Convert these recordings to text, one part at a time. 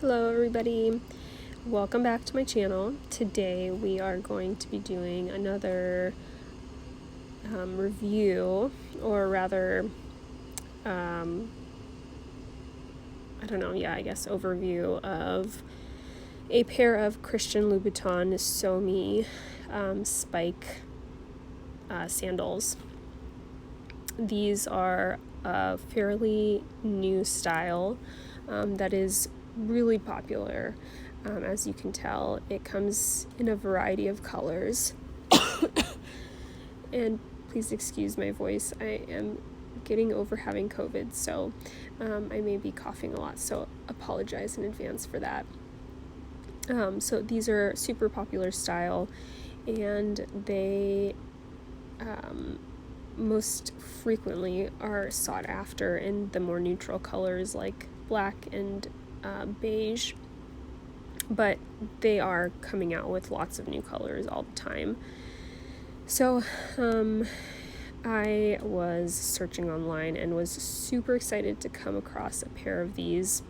Hello everybody, welcome back to my channel. Today we are going to be doing another review, or rather, overview of a pair of Christian Louboutin Somi spike sandals. These are a fairly new style that is really popular. As you can tell, it comes in a variety of colors. And please excuse my voice, I am getting over having COVID, so I may be coughing a lot, so apologize in advance for that. So these are super popular style, and they most frequently are sought after in the more neutral colors like black and beige, but they are coming out with lots of new colors all the time. So I was searching online and was super excited to come across a pair of these.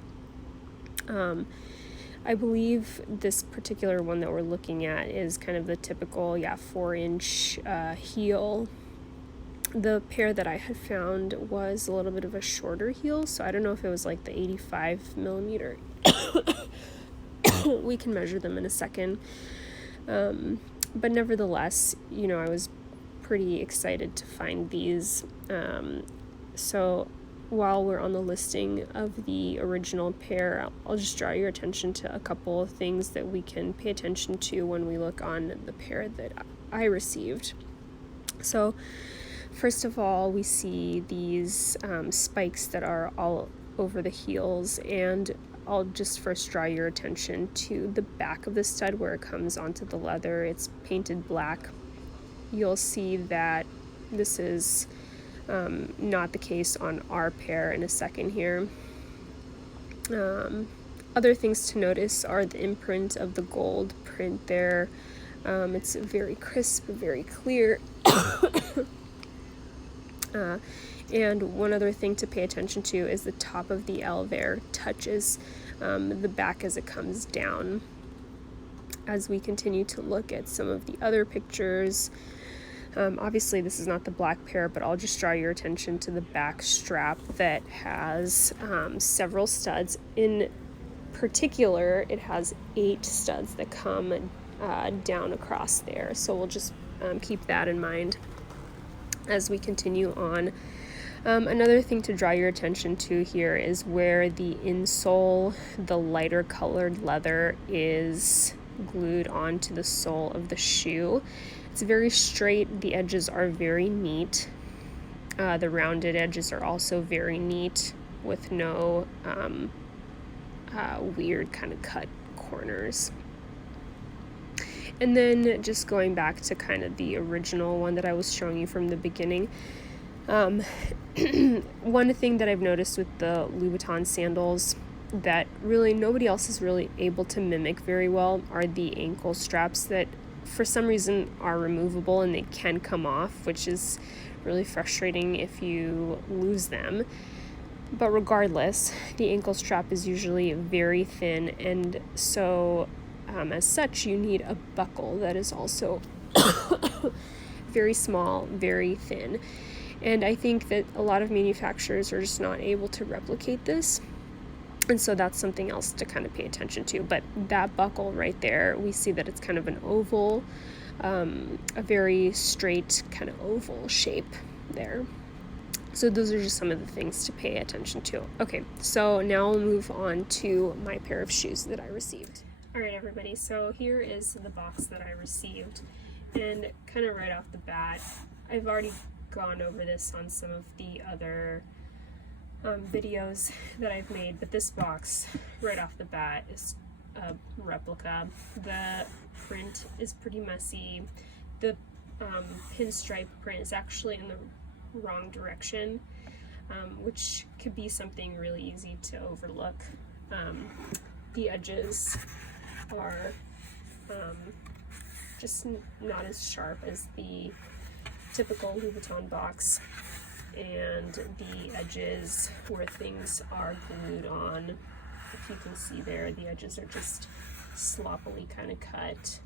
I believe this particular one that we're looking at is kind of the typical 4-inch heel. The pair that I had found was a little bit of a shorter heel, so I don't know if it was like the 85 millimeter. We can measure them in a second. But nevertheless, I was pretty excited to find these. So while we're on the listing of the original pair, I'll just draw your attention to a couple of things that we can pay attention to when we look on the pair that I received. So first of all, we see these spikes that are all over the heels, and I'll just first draw your attention to the back of the stud where it comes onto the leather. It's painted black. You'll see that this is not the case on our pair in a second here. Other things to notice are the imprint of the gold print there. It's very crisp, very clear. And one other thing to pay attention to is the top of the L there touches the back as it comes down. As we continue to look at some of the other pictures, obviously this is not the black pair, but I'll just draw your attention to the back strap that has several studs. In particular, it has 8 studs that come down across there, so we'll just keep that in mind as we continue on. Another thing to draw your attention to here is where the insole, the lighter colored leather, is glued onto the sole of the shoe. It's very straight. The edges are very neat. The rounded edges are also very neat with no weird kind of cut corners. And then just going back to kind of the original one that I was showing you from the beginning, one thing that I've noticed with the Louboutin sandals that really nobody else is really able to mimic very well are the ankle straps that for some reason are removable and they can come off, which is really frustrating if you lose them. But regardless, the ankle strap is usually very thin, and so as such, you need a buckle that is also very small, very thin. And I think that a lot of manufacturers are just not able to replicate this. And so that's something else to kind of pay attention to. But that buckle right there, we see that it's kind of an oval, a very straight kind of oval shape there. So those are just some of the things to pay attention to. Okay, so now we'll move on to my pair of shoes that I received. All right, everybody, so here is the box that I received, and kind of right off the bat, I've already gone over this on some of the other videos that I've made, but this box right off the bat is a replica. The print is pretty messy. The pinstripe print is actually in the wrong direction, which could be something really easy to overlook. The edges are just not as sharp as the typical Louboutin box, and the edges where things are glued on If you can see there, the edges are just sloppily kind of cut.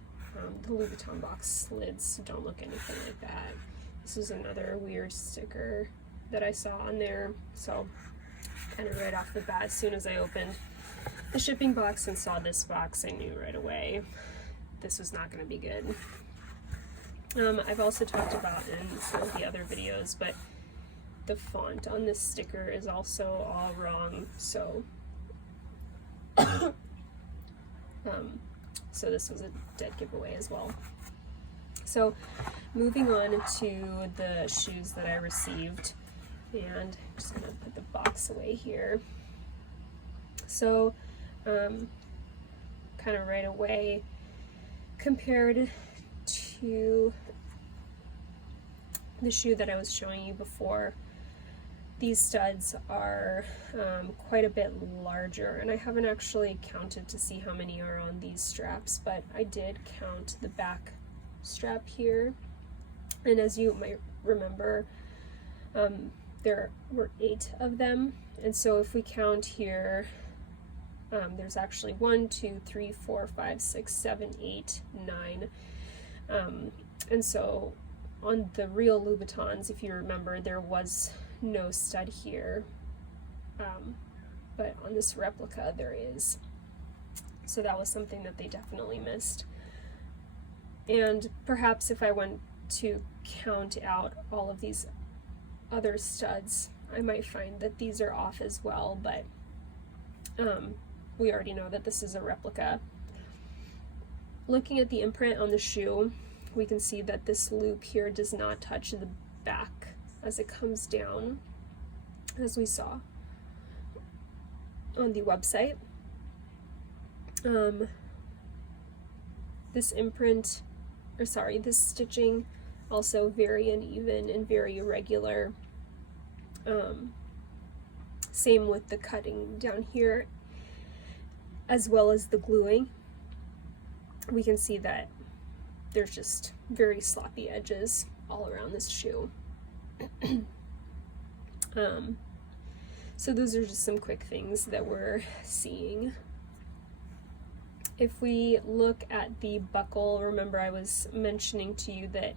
The Louboutin box lids don't look anything like that. This is another weird sticker that I saw on there. So kind of right off the bat, as soon as I opened the shipping box and saw this box, I knew right away this was not going to be good. I've also talked about in some of the other videos, but the font on this sticker is also all wrong, so so this was a dead giveaway as well. So moving on to the shoes that I received, and I'm just gonna put the box away here. So kind of right away, compared to the shoe that I was showing you before, these studs are quite a bit larger, and I haven't actually counted to see how many are on these straps, but I did count the back strap here, and as you might remember, there were 8 of them, and so if we count here, there's actually 1, 2, 3, 4, 5, 6, 7, 8, 9, and so on the real Louboutins, if you remember, there was no stud here, but on this replica there is. So that was something that they definitely missed. And perhaps if I went to count out all of these other studs, I might find that these are off as well, but we already know that this is a replica. Looking at the imprint on the shoe, we can see that this loop here does not touch the back as it comes down, as we saw on the website. This imprint, or sorry, this stitching, also very uneven and very irregular. Same with the cutting down here, as well as the gluing. We can see that there's just very sloppy edges all around this shoe. So those are just some quick things that we're seeing. If we look at the buckle, remember I was mentioning to you that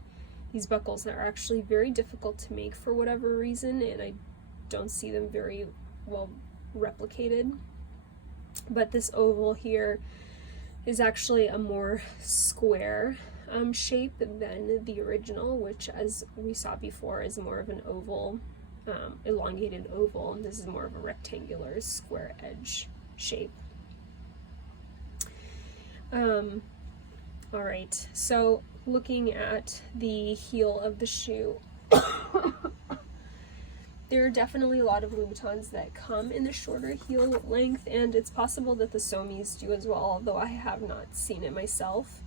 these buckles are actually very difficult to make for whatever reason, and I don't see them very well replicated. But this oval here is actually a more square shape than the original, which, as we saw before, is more of an oval, elongated oval, and this is more of a rectangular square edge shape. Alright, so looking at the heel of the shoe, there are definitely a lot of Louboutins that come in the shorter heel length, and it's possible that the Somies do as well, although I have not seen it myself.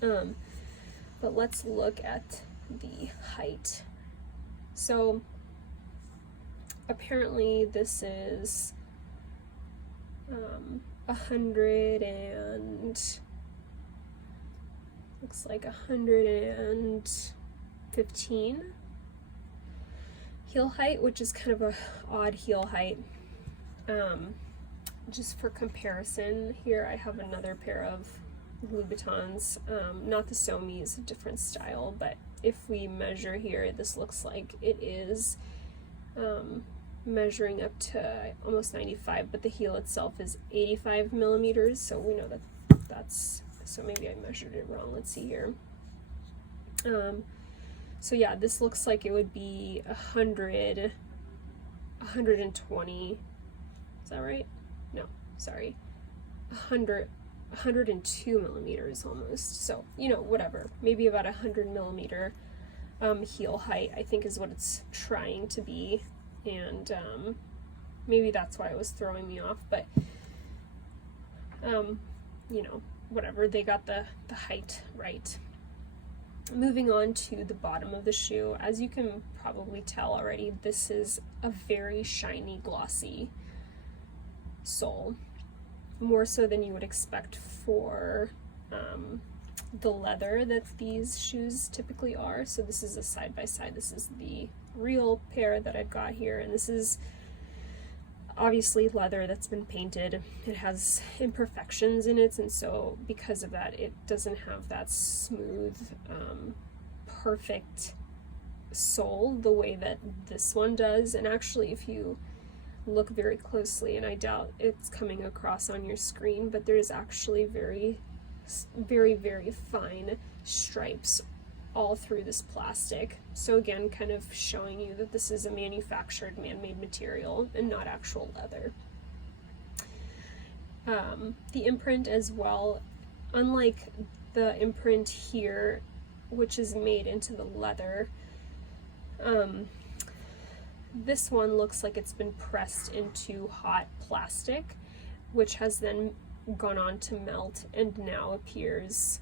But let's look at the height. So apparently this is 100 and looks like 115 heel height, which is kind of a odd heel height. Just for comparison, here I have another pair of Louboutins, not the Somies, a different style, but if we measure here, this looks like it is measuring up to almost 95, but the heel itself is 85 millimeters, so we know that that's, so maybe I measured it wrong. Let's see here. So yeah, this looks like it would be 100, 120, is that right? No, sorry, 102 millimeters almost, so, you know, whatever, maybe about 100 millimeter heel height, I think is what it's trying to be, and maybe that's why it was throwing me off, but you know, whatever, they got the height right. Moving on to the bottom of the shoe, as you can probably tell already, this is a very shiny, glossy sole, more so than you would expect for the leather that these shoes typically are. So this is a side-by-side. This is the real pair that I've got here, and this is obviously leather that's been painted, it has imperfections in it, and so because of that it doesn't have that smooth, perfect sole the way that this one does. And actually, if you look very closely, and I doubt it's coming across on your screen, but there's actually very fine stripes all through this plastic. So again, kind of showing you that this is a manufactured, man-made material and not actual leather. The imprint as well, unlike the imprint here, which is made into the leather, this one looks like it's been pressed into hot plastic, which has then gone on to melt and now appears,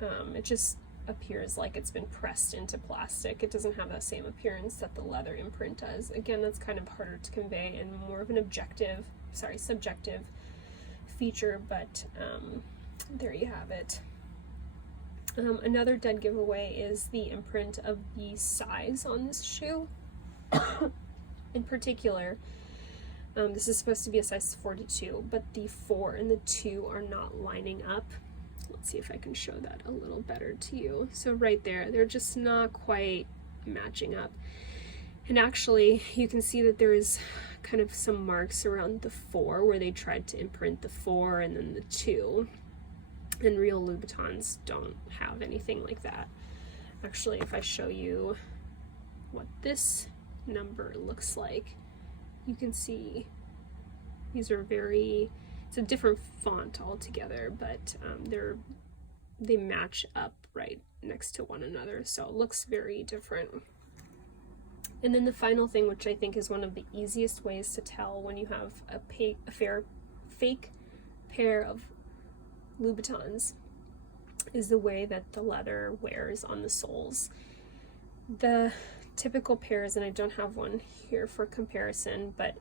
it just appears like it's been pressed into plastic. It doesn't have that same appearance that the leather imprint does. Again, that's kind of harder to convey and more of an subjective feature, but there you have it. Another dead giveaway is the imprint of the size on this shoe. In particular, this is supposed to be a size 42, but the 4 and the 2 are not lining up. Let's see if I can show that a little better to you. So right there, they're just not quite matching up. And actually, you can see that there is kind of some marks around the 4 where they tried to imprint the 4 and then the 2. And real Louboutins don't have anything like that. Actually, if I show you what this number looks like, you can see these are it's a different font altogether, but they match up right next to one another, so it looks very different. And then the final thing, which I think is one of the easiest ways to tell when you have a fake pair of Louboutins, is the way that the leather wears on the soles. The typical pairs, and I don't have one here for comparison, but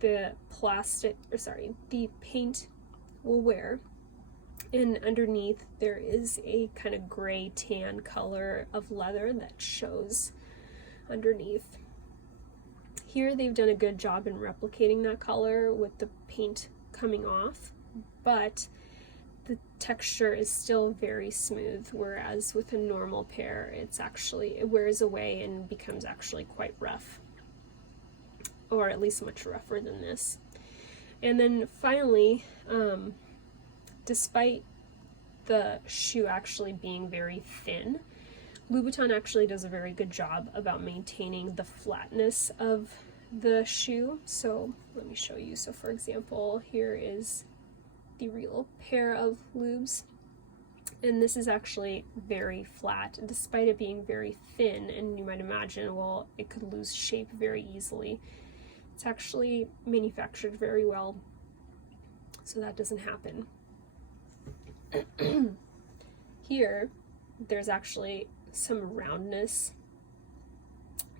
the paint will wear, and underneath there is a kind of gray tan color of leather that shows underneath. Here they've done a good job in replicating that color with the paint coming off, but the texture is still very smooth, whereas with a normal pair it wears away and becomes actually quite rough, or at least much rougher than this. And then finally, despite the shoe actually being very thin, Louboutin actually does a very good job about maintaining the flatness of the shoe. So let me show you. So for example, here is the real pair of Loubs, and this is actually very flat despite it being very thin, and you might imagine, well, it could lose shape very easily. It's actually manufactured very well, so that doesn't happen. Here there's actually some roundness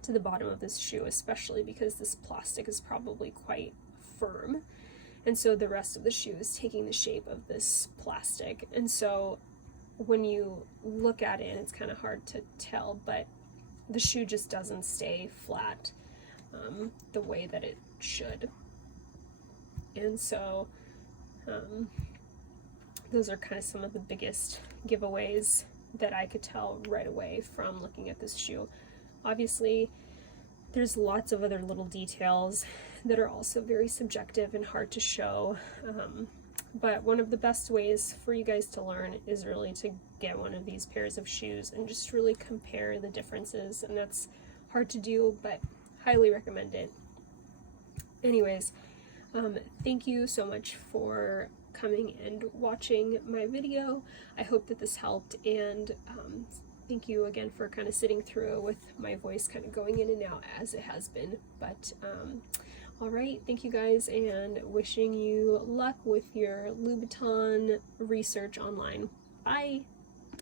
to the bottom of this shoe, especially because this plastic is probably quite firm. And so the rest of the shoe is taking the shape of this plastic. And so when you look at it, it's kind of hard to tell, but the shoe just doesn't stay flat the way that it should. And so those are kind of some of the biggest giveaways that I could tell right away from looking at this shoe. Obviously, there's lots of other little details that are also very subjective and hard to show, but one of the best ways for you guys to learn is really to get one of these pairs of shoes and just really compare the differences, and that's hard to do, but highly recommend it. Anyways, thank you so much for coming and watching my video. I hope that this helped, and thank you again for kind of sitting through with my voice kind of going in and out as it has been. But all right, thank you guys, and wishing you luck with your Louboutin research online. Bye!